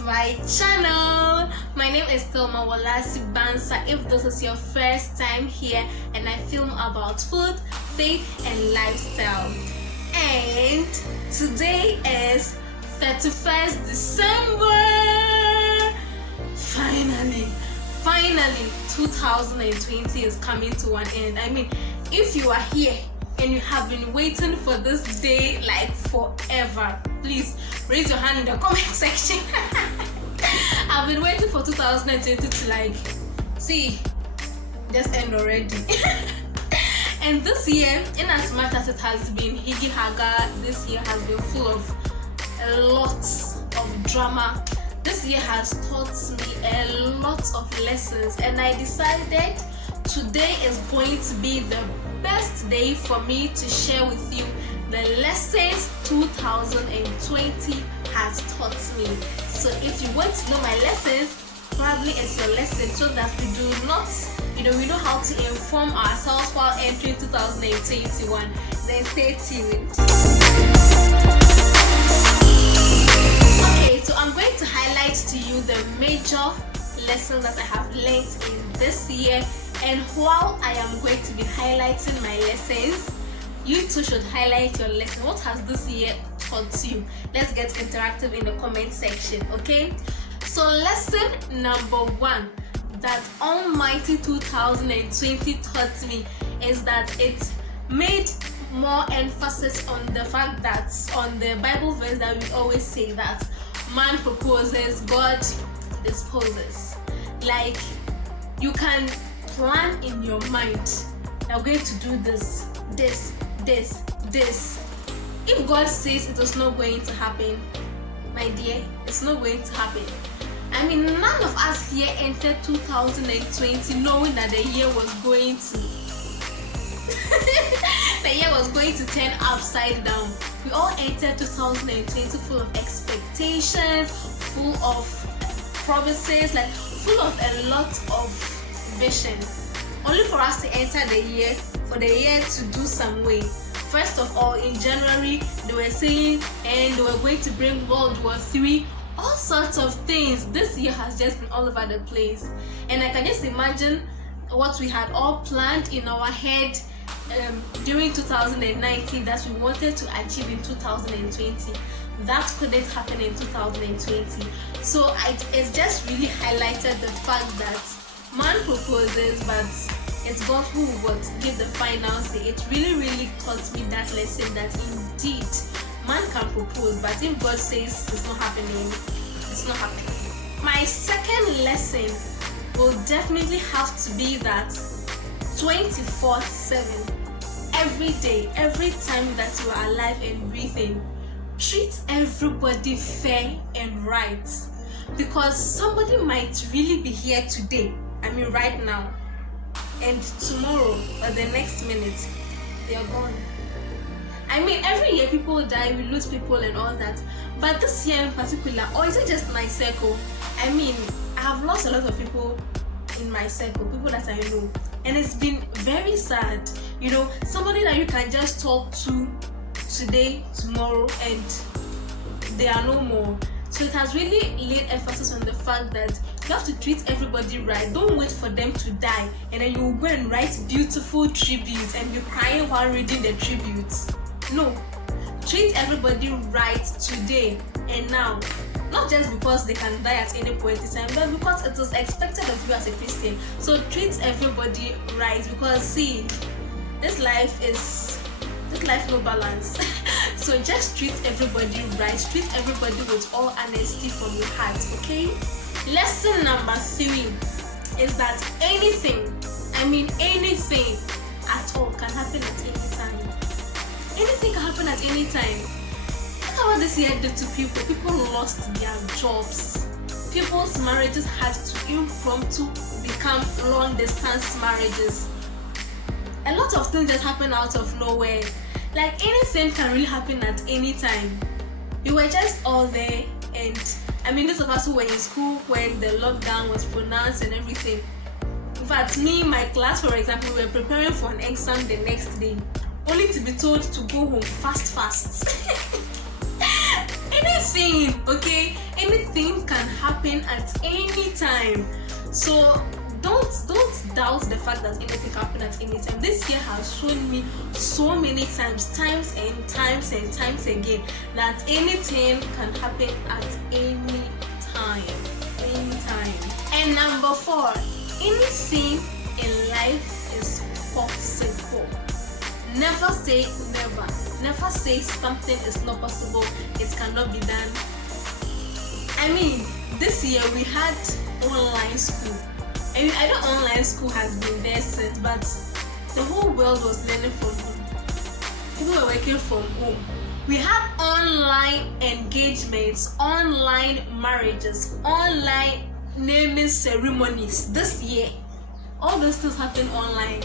to my channel. My name is thelmaworlasi. If this is your first time here, and I film about food, faith and lifestyle. And today is 31st December. Finally 2020 is coming to an end. I mean, if you are here and you have been waiting for this day like forever, please raise your hand in the comment section. I've been waiting for 2020 to just end already. And this year, in as much as it has been higgy haga, this year has been full of a lot of drama. This year has taught me a lot of lessons, and I decided today is going to be the best day for me to share with you the lessons 2020 has taught me. So if you want to know my lessons, probably it's your lesson, so that we do not, we know how to inform ourselves while entering 2021. Then stay tuned. Okay, so I'm going to highlight to you the major lessons that I have learned in this year. And while I am going to be highlighting my lessons, you too should highlight your lesson. What has this year taught you? Let's get interactive in the comment section, okay? So lesson number 1 that almighty 2020 taught me is that it made more emphasis on the fact that on the Bible verse that we always say that man proposes, God disposes. Like, you can plan in your mind, you're going to do this. If God says it is not going to happen, my dear, it's not going to happen. I mean, none of us here entered 2020 knowing that the year was going to turn upside down. We all entered 2020 full of expectations, full of promises, like full of a lot of vision, only for us to enter the year, for the year to do some way. First of all, in January, they were saying and they were going to bring World War III, all sorts of things. This year has just been all over the place, and I can just imagine what we had all planned in our head during 2019 that we wanted to achieve in 2020. That couldn't happen in 2020. So it's just really highlighted the fact that man proposes, but it's God who would give the final say. It really taught me that lesson that indeed man can propose, but if God says it's not happening, it's not happening. My second lesson will definitely have to be that 24/7, every day, every time that you are alive and breathing, treat everybody fair and right, because somebody might really be here today, I mean right now, and tomorrow or the next minute they are gone. I mean, every year people die, we lose people and all that, but this year in particular, or is it just my circle? I mean, I have lost a lot of people in my circle, people that I know, and it's been very sad. Somebody that you can just talk to today, tomorrow, and they are no more. So it has really laid emphasis on the fact that you have to treat everybody right. Don't wait for them to die and then you go and write beautiful tributes and be crying while reading the tributes. No, treat everybody right today and now. Not just because they can die at any point in time, but because it is expected of you as a Christian. So treat everybody right, because see, this life no balance. So just treat everybody right, treat everybody with all honesty from your heart, okay? Lesson number 3 is that anything at all can happen at any time. Anything can happen at any time. Look at what this year did to people. People lost their jobs. People's marriages had to impromptu become long distance marriages. A lot of things just happen out of nowhere. Like, anything can really happen at any time. We were just all there, and I mean, those of us who were in school when the lockdown was pronounced and everything. In fact, me, my class, for example, we were preparing for an exam the next day, only to be told to go home fast. anything, okay? Anything can happen at any time. So don't doubt the fact that anything can happen at any time. This year has shown me so many times and times again that anything can happen at any time. And number 4, anything in life is possible. Never say never. Never say something is not possible, it cannot be done. I mean, this year we had online school. I know online school has been there since, but the whole world was learning from home. People were working from home. We had online engagements, online marriages, online naming ceremonies this year. All those things happen online.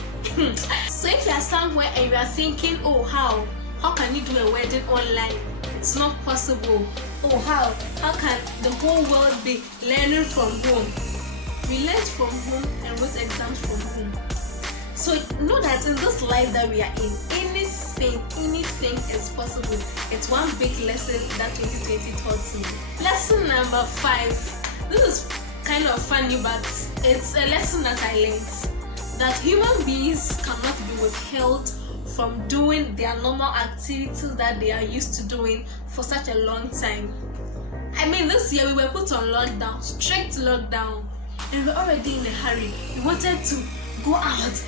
So if you are somewhere and you are thinking, oh, how can you do a wedding online? It's not possible. Oh, how can the whole world be learning from home? We learned from home and wrote exams from home. So know that in this life that we are in, anything is possible. It's one big lesson that 2020 taught me. Lesson number 5. This is kind of funny, but it's a lesson that I learned, that human beings cannot be withheld from doing their normal activities that they are used to doing for such a long time. I mean, this year we were put on lockdown, strict lockdown, and we were already in a hurry. We wanted to go out.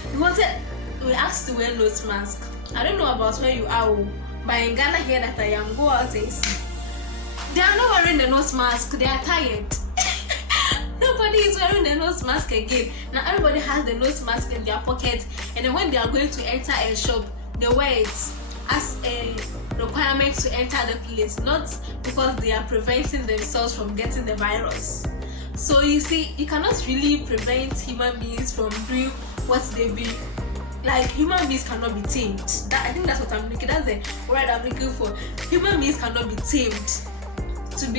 We asked to wear nose mask. I don't know about where you are, but in Ghana here that I am, go out and see. They are not wearing the nose mask. They are tired. Nobody is wearing the nose mask again. Now everybody has the nose mask in their pocket, and then when they are going to enter a shop, they wear it as a requirement to enter the place, not because they are preventing themselves from getting the virus. So you see, you cannot really prevent human beings from doing what they be. Like, human beings cannot be tamed. I think that's what I'm looking. That's the word I'm looking for. Human beings cannot be tamed to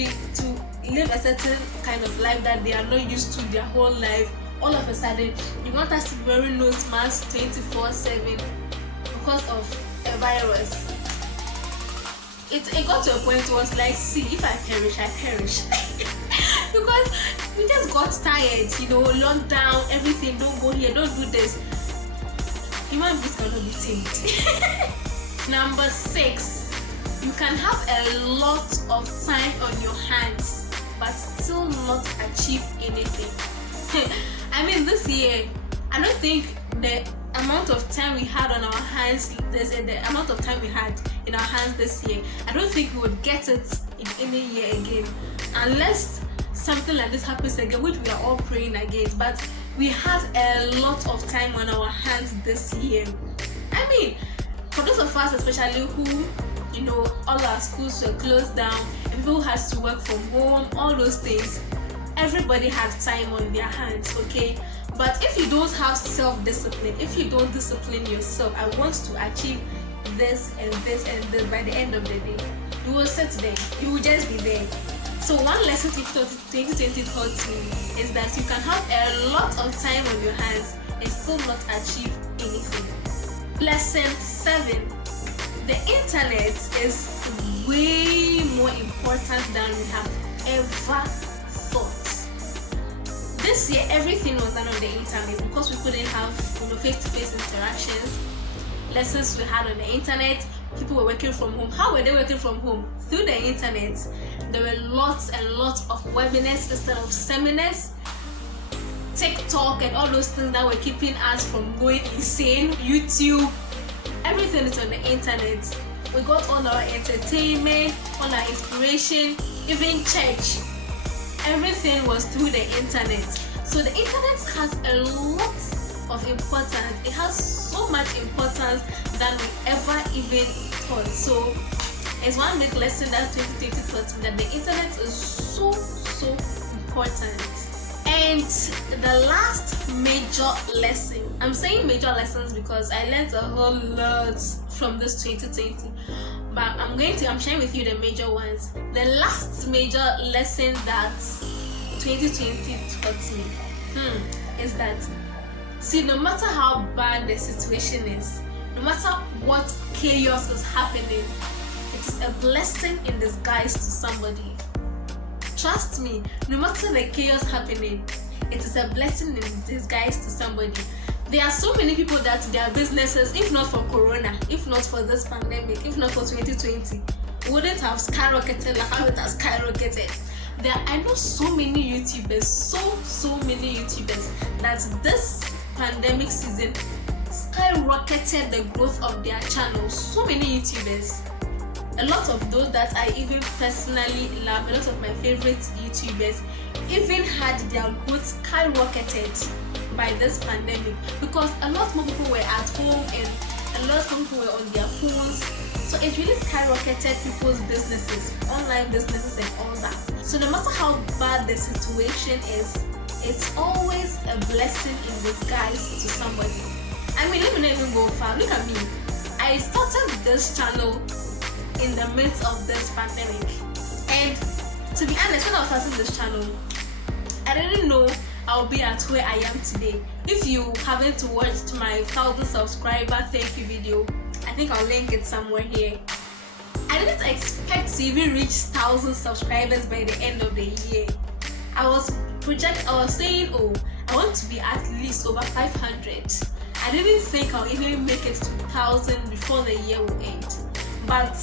live a certain kind of life that they are not used to their whole life. All of a sudden, you want us to be wearing nose masks 24/7 because of a virus. It got to a point it was like, see, if I perish, I perish. Because we just got tired, lockdown, everything, don't go here, don't do this. Human beings cannot be tamed. Number 6, you can have a lot of time on your hands but still not achieve anything. I mean, this year, I don't think the amount of time we had on our hands, the amount of time we had in our hands this year, I don't think we would get it in any year again, unless something like this happens again, which we are all praying against. But we had a lot of time on our hands this year. I mean, for those of us especially who, all our schools were closed down and people had to work from home, all those things, everybody has time on their hands, okay? But if you don't have self-discipline, if you don't discipline yourself, I want to achieve this and this and this, by the end of the day, you will sit there, you will just be there. So one lesson 2020 taught me is that you can have a lot of time on your hands and still not achieve anything. Lesson 7. The internet is way more important than we have ever thought. This year, everything was done on the internet because we couldn't have face-to-face interactions. Lessons we had on the internet, people were working from home. How were they working from home? Through the internet. There were lots and lots of webinars instead of seminars, TikTok and all those things that were keeping us from going insane. YouTube, everything is on the internet. We got all our entertainment, all our inspiration, even church. Everything was through the internet. So the internet has a lot of importance. It has so much importance than we ever even thought. So it's one big lesson that 2020 taught me, that the internet is so important. And the last major lesson, I'm saying major lessons because I learned a whole lot from this 2020, but I'm sharing with you the major ones. The last major lesson that 2020 taught me is that, see, no matter how bad the situation is, no matter what chaos is happening, it is a blessing in disguise to somebody. Trust me, no matter the chaos happening, it is a blessing in disguise to somebody. There are so many people that their businesses, if not for Corona, if not for this pandemic, if not for 2020, wouldn't have skyrocketed like how it has skyrocketed. I know so many YouTubers, so many YouTubers that this pandemic season skyrocketed the growth of their channels. So many YouTubers. A lot of those that I even personally love, a lot of my favorite YouTubers even had their growth skyrocketed by this pandemic, because a lot more people were at home and a lot more people were on their phones. So it really skyrocketed people's businesses, online businesses and all that. So no matter how bad the situation is, it's always a blessing in disguise to somebody. I mean, let me not even go far. Look at me. I started this channel in the midst of this pandemic. And to be honest, when I was starting this channel, I didn't know I'll be at where I am today. If you haven't watched my 1,000 subscriber thank you video, I think I'll link it somewhere here. I didn't expect to even reach 1,000 subscribers by the end of the year. I was saying, oh, I want to be at least over 500. I didn't think I'll even make it to 1,000 before the year will end. But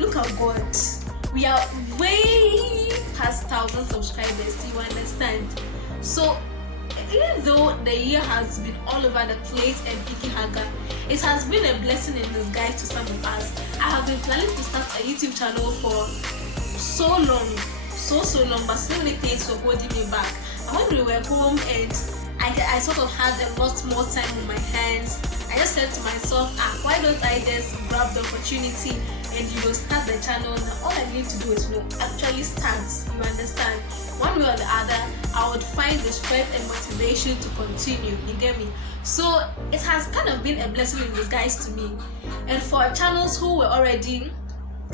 look at God. We are way past 1,000 subscribers, you understand? So even though the year has been all over the place and picky haga, it has been a blessing in disguise to some of us. I have been planning to start a YouTube channel for so long, but so many things were holding me back. And when we were home and I sort of had a lot more time on my hands, I just said to myself, why don't I just grab the opportunity and start the channel. Now all I need to do is actually start, you understand? One way or the other, I would find the strength and motivation to continue, you get me? So it has kind of been a blessing in disguise to me. And for channels who were already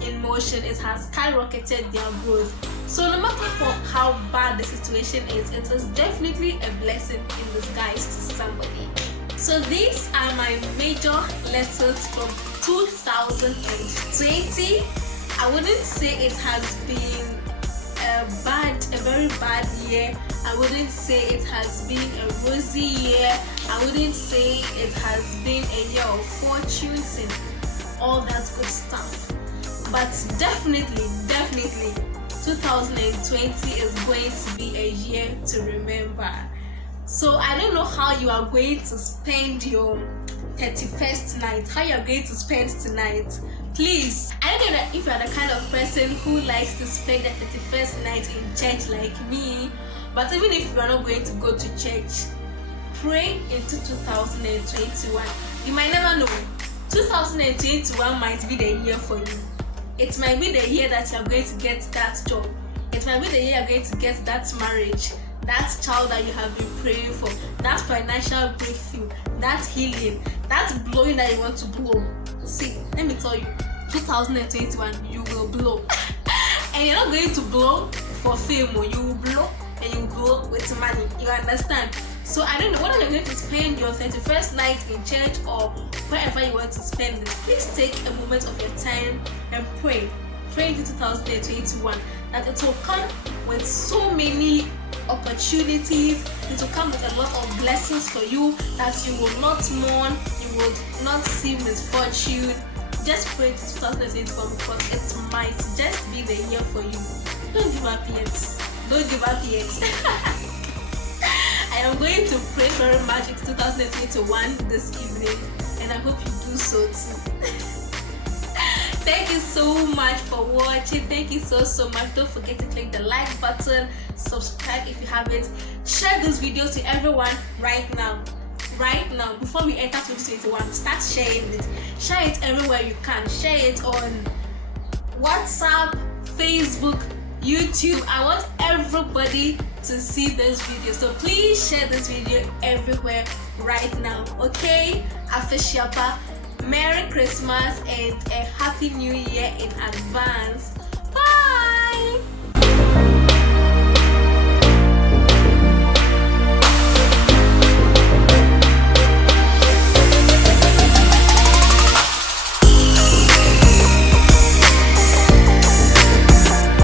in motion, it has skyrocketed their growth. So no matter how bad the situation is, it is definitely a blessing in disguise to somebody. So these are my major lessons from 2020. I wouldn't say it has been a very bad year. I wouldn't say it has been a rosy year. I wouldn't say it has been a year of fortunes and all that good stuff. But definitely 2020 is going to be a year to remember. So I don't know how you are going to spend your 31st night, how you are going to spend tonight. Please, I don't know if you are the kind of person who likes to spend the 31st night in church like me, but even if you are not going to go to church, pray into 2021. You might never know. 2021 might be the year for you. It might be the year that you are going to get that job. It might be the year you are going to get that marriage, that child that you have been praying for, that financial breakthrough, that healing, that blowing that you want to blow. See, let me tell you, 2021 you will blow. And you're not going to blow for fame, you will blow and you will blow with money, you understand? So I don't know whether you're going to spend your 31st night in church or wherever you want to spend it. Please take a moment of your time and pray into 2021 that it will come with so many opportunities. It will come with a lot of blessings for you, that you will not mourn, you will not see misfortune. Just pray to 2021 because it might just be the year for you. Don't give up yet. I am going to pray very much in 2021 this evening, and I hope you do so too. Thank you so much for watching. Thank you so much. Don't forget to click the like button, subscribe if you haven't, share this video to everyone right now, before we enter 2021. Start sharing it. Share it everywhere you can. Share it on WhatsApp, Facebook, YouTube. I want everybody to see this video, so please share this video everywhere right now. Okay, Afishiapa, Merry Christmas and a Happy New Year in advance.